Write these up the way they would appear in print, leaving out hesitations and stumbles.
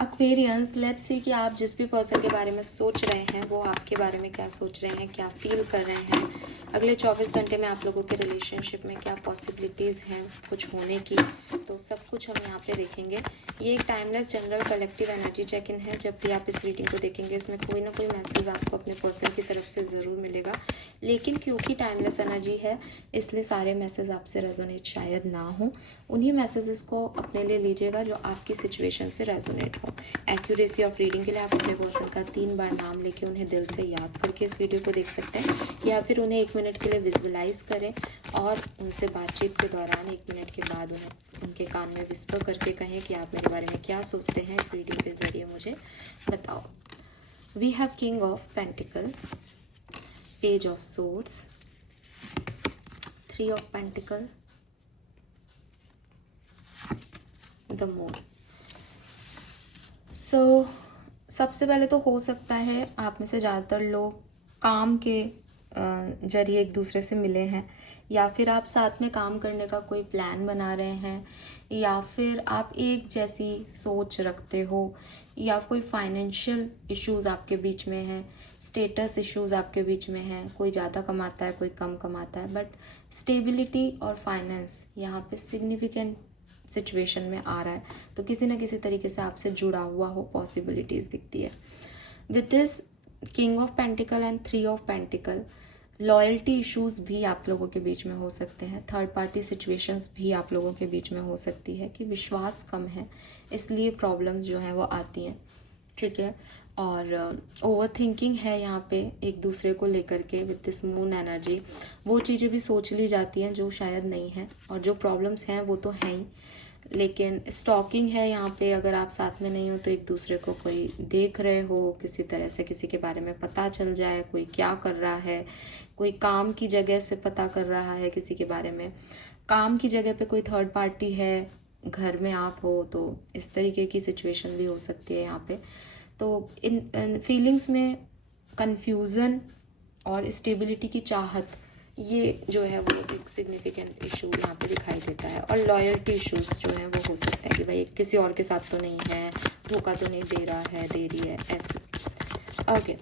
Aquarians, let's see कि आप जिस भी पर्सन के बारे में सोच रहे हैं वो आपके बारे में क्या सोच रहे हैं, क्या फील कर रहे हैं। अगले 24 घंटे में आप लोगों के रिलेशनशिप में क्या पॉसिबिलिटीज़ हैं कुछ होने की, तो सब कुछ हम यहाँ पे देखेंगे। ये एक timeless general collective energy check in है। जब भी आप इस रीडिंग को देखेंगे इसमें कोई ना कोई मैसेज आपको अपने पर्सन की तरफ से ज़रूर मिलेगा, लेकिन क्योंकि टाइमलेस एनर्जी है इसलिए सारे मैसेज आपसे रेजोनेट शायद ना हो। उन्हीं मैसेजेस को अपने लिए लीजिएगा जो आपकी सिचुएशन से रेजोनेट हो। एक्यूरेसी ऑफ रीडिंग के लिए आप अपने पर्सन का 3 बार नाम लेके उन्हें दिल से याद करके इस वीडियो को देख सकते हैं, या फिर उन्हें 1 मिनट के लिए विजुअलाइज करें और उनसे बातचीत के दौरान 1 मिनट के बाद उन्हें उनके कान में विस्पर करके कहें कि आप मेरे बारे में क्या सोचते हैं, इस वीडियो के ज़रिए मुझे बताओ। We have king of pentacles, page of swords, 3 of pentacles, the moon. सबसे पहले तो हो सकता है आप में से ज़्यादातर लोग काम के जरिए एक दूसरे से मिले हैं, या फिर आप साथ में काम करने का कोई प्लान बना रहे हैं, या फिर आप एक जैसी सोच रखते हो, या कोई फाइनेंशियल इश्यूज आपके बीच में हैं, स्टेटस इश्यूज आपके बीच में हैं। कोई ज़्यादा कमाता है, कोई कम कमाता है, बट स्टेबिलिटी और फाइनेंस यहाँ पे सिग्निफिकेंट सिचुएशन में आ रहा है, तो किसी ना किसी तरीके से आपसे जुड़ा हुआ हो पॉसिबिलिटीज़ दिखती है। With this king of pentacle and 3 of pentacle, loyalty issues भी आप लोगों के बीच में हो सकते हैं। थर्ड पार्टी सिचुएशंस भी आप लोगों के बीच में हो सकती है कि विश्वास कम है इसलिए प्रॉब्लम्स जो हैं वो आती हैं, ठीक है। और ओवर थिंकिंग है यहाँ पे एक दूसरे को लेकर के। विद दिस मून एनर्जी वो चीज़ें भी सोच ली जाती हैं जो शायद नहीं है, और जो प्रॉब्लम्स हैं वो तो हैं ही, लेकिन स्टॉकिंग है यहाँ पे। अगर आप साथ में नहीं हो तो एक दूसरे को कोई देख रहे हो, किसी तरह से किसी के बारे में पता चल जाए, कोई क्या कर रहा है, कोई काम की जगह से पता कर रहा है किसी के बारे में, काम की जगह पे कोई थर्ड पार्टी है, घर में आप हो, तो इस तरीके की सिचुएशन भी हो सकती है यहाँ पे। तो इन फीलिंग्स में कंफ्यूजन और स्टेबिलिटी की चाहत, ये जो है वो एक सिग्निफिकेंट इशू यहाँ पे दिखाई देता है। और लॉयल्टी इश्यूज जो हैं वो हो सकते हैं कि भाई किसी और के साथ तो नहीं है, धोखा तो नहीं दे रहा है, दे रही है, ऐसे। ओके,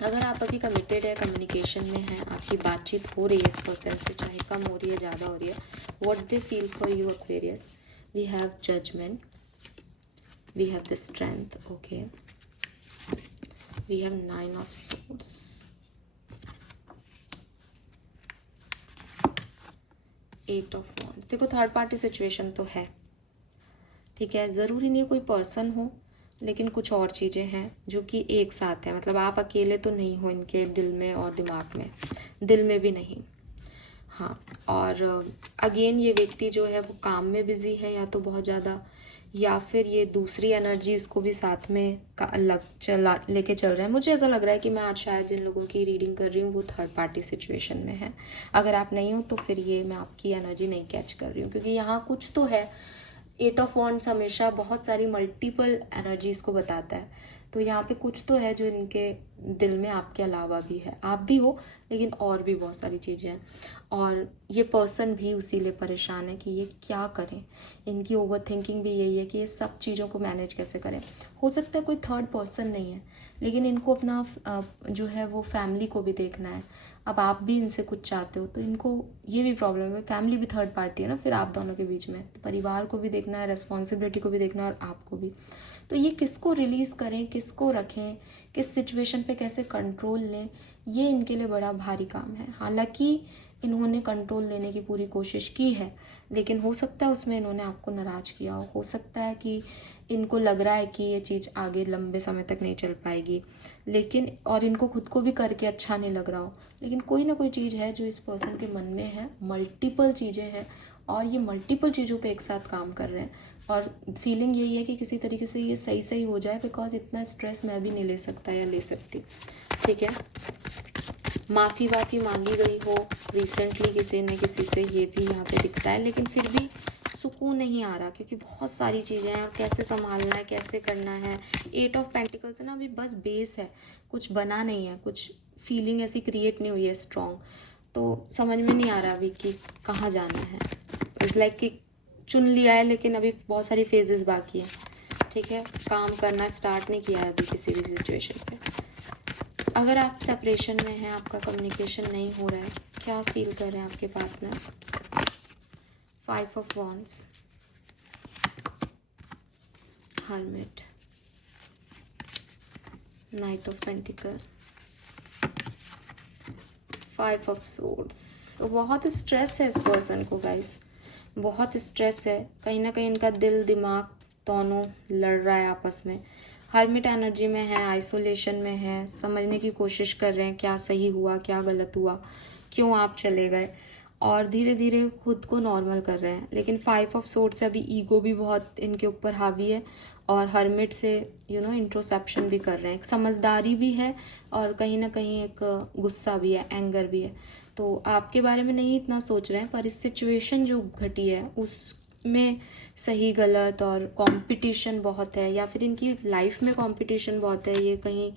अगर आप अभी कमिटेड है, कम्युनिकेशन में है, आपकी बातचीत हो रही है इस पर्सन से, चाहे कम हो रही है ज़्यादा हो रही है, what they feel for you Aquarius. We have judgement, we have the strength, okay, we have 9 of swords, 8 of wands. देखो थर्ड पार्टी सिचुएशन तो है, ठीक है, ज़रूरी नहीं कोई पर्सन हो, लेकिन कुछ और चीज़ें हैं जो कि एक साथ है। मतलब आप अकेले तो नहीं हो इनके दिल में और दिमाग में, दिल में भी नहीं। हाँ, और अगेन ये व्यक्ति जो है वो काम में बिजी है या तो बहुत ज़्यादा, या फिर ये दूसरी एनर्जीज को भी साथ में का अलग चला लेके चल रहे हैं। मुझे ऐसा लग रहा है कि मैं आज शायद जिन लोगों की रीडिंग कर रही हूँ वो थर्ड पार्टी सिचुएशन में है। अगर आप नहीं हो तो फिर ये मैं आपकी एनर्जी नहीं कैच कर रही हूँ, क्योंकि यहाँ कुछ तो है। 8 ऑफ वॉन्ड्स हमेशा बहुत सारी मल्टीपल एनर्जीज को बताता है, तो यहाँ पे कुछ तो है जो इनके दिल में आपके अलावा भी है। आप भी हो लेकिन और भी बहुत सारी चीज़ें हैं, और ये पर्सन भी उसी लिए परेशान है कि ये क्या करें। इनकी ओवर थिंकिंग भी यही है कि ये सब चीज़ों को मैनेज कैसे करें। हो सकता है कोई थर्ड पर्सन नहीं है, लेकिन इनको अपना जो है वो फैमिली को भी देखना है। अब आप भी इनसे कुछ चाहते हो तो इनको ये भी प्रॉब्लम है, फैमिली भी थर्ड पार्टी है ना फिर आप दोनों के बीच में, तो परिवार को भी देखना है, रिस्पॉन्सिबिलिटी को भी देखना है और आपको भी। तो ये किसको रिलीज़ करें, किसको रखें, किस सिचुएशन पे कैसे कंट्रोल लें, ये इनके लिए बड़ा भारी काम है। हालांकि इन्होंने कंट्रोल लेने की पूरी कोशिश की है, लेकिन हो सकता है उसमें इन्होंने आपको नाराज किया हो सकता है कि इनको लग रहा है कि ये चीज़ आगे लंबे समय तक नहीं चल पाएगी, लेकिन और इनको खुद को भी करके अच्छा नहीं लग रहा हो, लेकिन कोई ना कोई चीज़ है जो इस पर्सन के मन में है। मल्टीपल चीज़ें हैं और ये मल्टीपल चीज़ों पे एक साथ काम कर रहे हैं, और फीलिंग यही है कि किसी तरीके से ये सही सही हो जाए, बिकॉज इतना स्ट्रेस मैं भी नहीं ले सकता या ले सकती, ठीक है। माफ़ी वाफ़ी मांगी गई हो रिसेंटली किसी ने किसी से, ये भी यहाँ पे दिखता है, लेकिन फिर भी सुकून नहीं आ रहा क्योंकि बहुत सारी चीज़ें हैं और कैसे संभालना है, कैसे करना है। 8 ऑफ पेंटिकल्स है ना, अभी बस बेस है, कुछ बना नहीं है, कुछ फीलिंग ऐसी क्रिएट नहीं हुई है स्ट्रॉन्ग, तो समझ में नहीं आ रहा अभी कि कहाँ जाना है। इट्स लाइक कि चुन लिया है लेकिन अभी बहुत सारी फेजेस बाकी हैं, ठीक है, काम करना स्टार्ट नहीं किया है अभी किसी भी सिचुएशन पे। अगर आप सेपरेशन में हैं, आपका कम्युनिकेशन नहीं हो रहा है, क्या फील कर रहे हैं आपके partner? 5 of wands, hermit, night of pentacle, 5 of swords. बहुत स्ट्रेस है इस पर्सन को गाइस, बहुत स्ट्रेस है। कहीं ना कहीं इनका दिल दिमाग दोनों लड़ रहा है आपस में। हर्मिट एनर्जी में है, आइसोलेशन में है, समझने की कोशिश कर रहे हैं क्या सही हुआ क्या गलत हुआ, क्यों आप चले गए, और धीरे धीरे खुद को नॉर्मल कर रहे हैं। लेकिन 5 ऑफ सोर्ड से अभी ईगो भी बहुत इनके ऊपर हावी है, और हर्मिट से इंट्रोसेप्शन भी कर रहे हैं। एक समझदारी भी है और कहीं ना कहीं एक गुस्सा भी है, एंगर भी है। तो आपके बारे में नहीं इतना सोच रहे हैं, पर इस सिचुएशन जो घटी है उसमें सही गलत और कंपटीशन बहुत है, या फिर इनकी लाइफ में कंपटीशन बहुत है। ये कहीं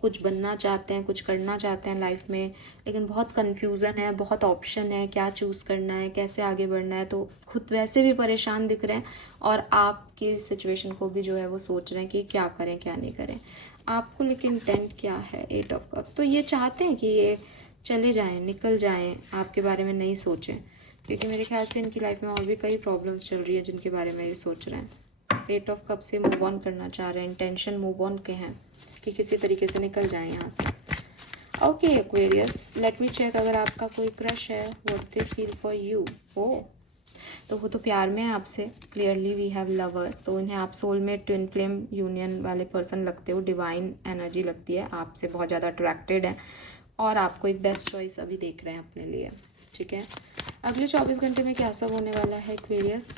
कुछ बनना चाहते हैं, कुछ करना चाहते हैं लाइफ में, लेकिन बहुत कंफ्यूजन है, बहुत ऑप्शन है, क्या चूज़ करना है, कैसे आगे बढ़ना है। तो खुद वैसे भी परेशान दिख रहे हैं, और आपकी सिचुएशन को भी जो है वो सोच रहे हैं कि क्या करें क्या नहीं करें। आपको लेकिन इंटेंट क्या है? 8 ऑफ कप्स। तो ये चाहते हैं कि ये चले जाएं, निकल जाएं, आपके बारे में नहीं सोचें, क्योंकि मेरे ख्याल से इनकी लाइफ में और भी कई प्रॉब्लम्स चल रही है जिनके बारे में ये सोच रहे हैं। 8 ऑफ कप से मूव ऑन करना चाह रहे हैं, इंटेंशन मूव ऑन के हैं कि किसी तरीके से निकल जाएं यहाँ से। Okay Aquarius, let me check अगर आपका कोई क्रश है, what they feel for you. ओ, तो वो तो प्यार में है आपसे, क्लियरली वी हैव लवर्स। तो इन्हें आप सोलमेट, ट्विन फ्लेम यूनियन वाले पर्सन लगते हो, डिवाइन एनर्जी लगती है, आपसे बहुत ज़्यादा अट्रैक्टेड है, और आपको एक बेस्ट चॉइस अभी देख रहे हैं अपने लिए। ठीक है, अगले 24 घंटे में क्या सब होने वाला है एक्वेरियस?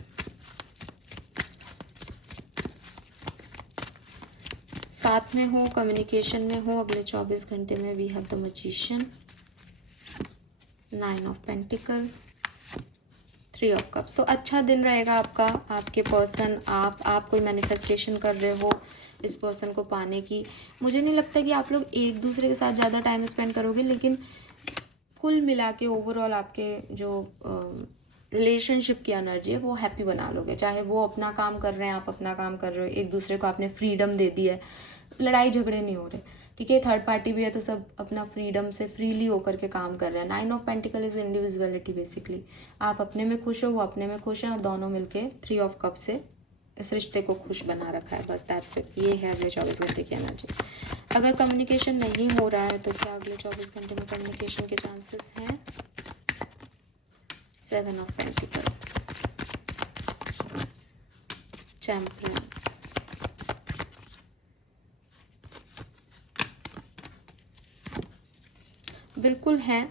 साथ में हो, कम्युनिकेशन में हो अगले 24 घंटे में। We have the magician, 9 of pentacles, 3 of cups. तो अच्छा दिन रहेगा आपका, आपके पर्सन, आप कोई मैनिफेस्टेशन कर रहे हो इस पर्सन को पाने की। मुझे नहीं लगता कि आप लोग एक दूसरे के साथ ज़्यादा टाइम स्पेंड करोगे, लेकिन कुल मिला के ओवरऑल आपके जो रिलेशनशिप की एनर्जी है वो हैप्पी बना लोगे। चाहे वो अपना काम कर रहे हैं, आप अपना काम कर रहे हो, एक दूसरे को आपने फ्रीडम दे दी है, लड़ाई झगड़े नहीं हो रहे। ठीक है, थर्ड पार्टी भी है, तो सब अपना फ्रीडम से फ्रीली होकर के काम कर रहे हैं। 9 of pentacle is individuality basically. आप अपने में खुश हो, वो अपने में खुश हैं, और दोनों मिलके 3 ऑफ कप से इस रिश्ते को खुश बना रखा है। बस दैट्स इट। ये है अगले 24 घंटे की एनर्जी। अगर कम्युनिकेशन नहीं हो रहा है तो क्या अगले 24 घंटे में कम्युनिकेशन के चांसेस हैं? 7 ऑफ पेंटिकल, टेम्परेंस, बिल्कुल है।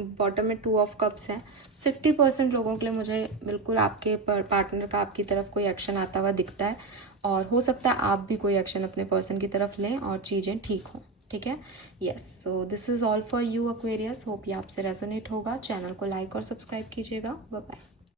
बॉटम में 2 ऑफ कप्स है। 50% लोगों के लिए मुझे बिल्कुल आपके पार्टनर का आपकी तरफ कोई एक्शन आता हुआ दिखता है, और हो सकता है आप भी कोई एक्शन अपने पर्सन की तरफ लें और चीज़ें ठीक हों। ठीक है, yes. So this is all for you Aquarius. Hope ये आपसे रेजोनेट होगा। चैनल को लाइक और सब्सक्राइब कीजिएगा। Bye bye.